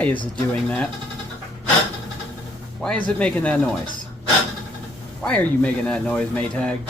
Why is it doing that? Why is it making that noise? Why are you making that noise, Maytag?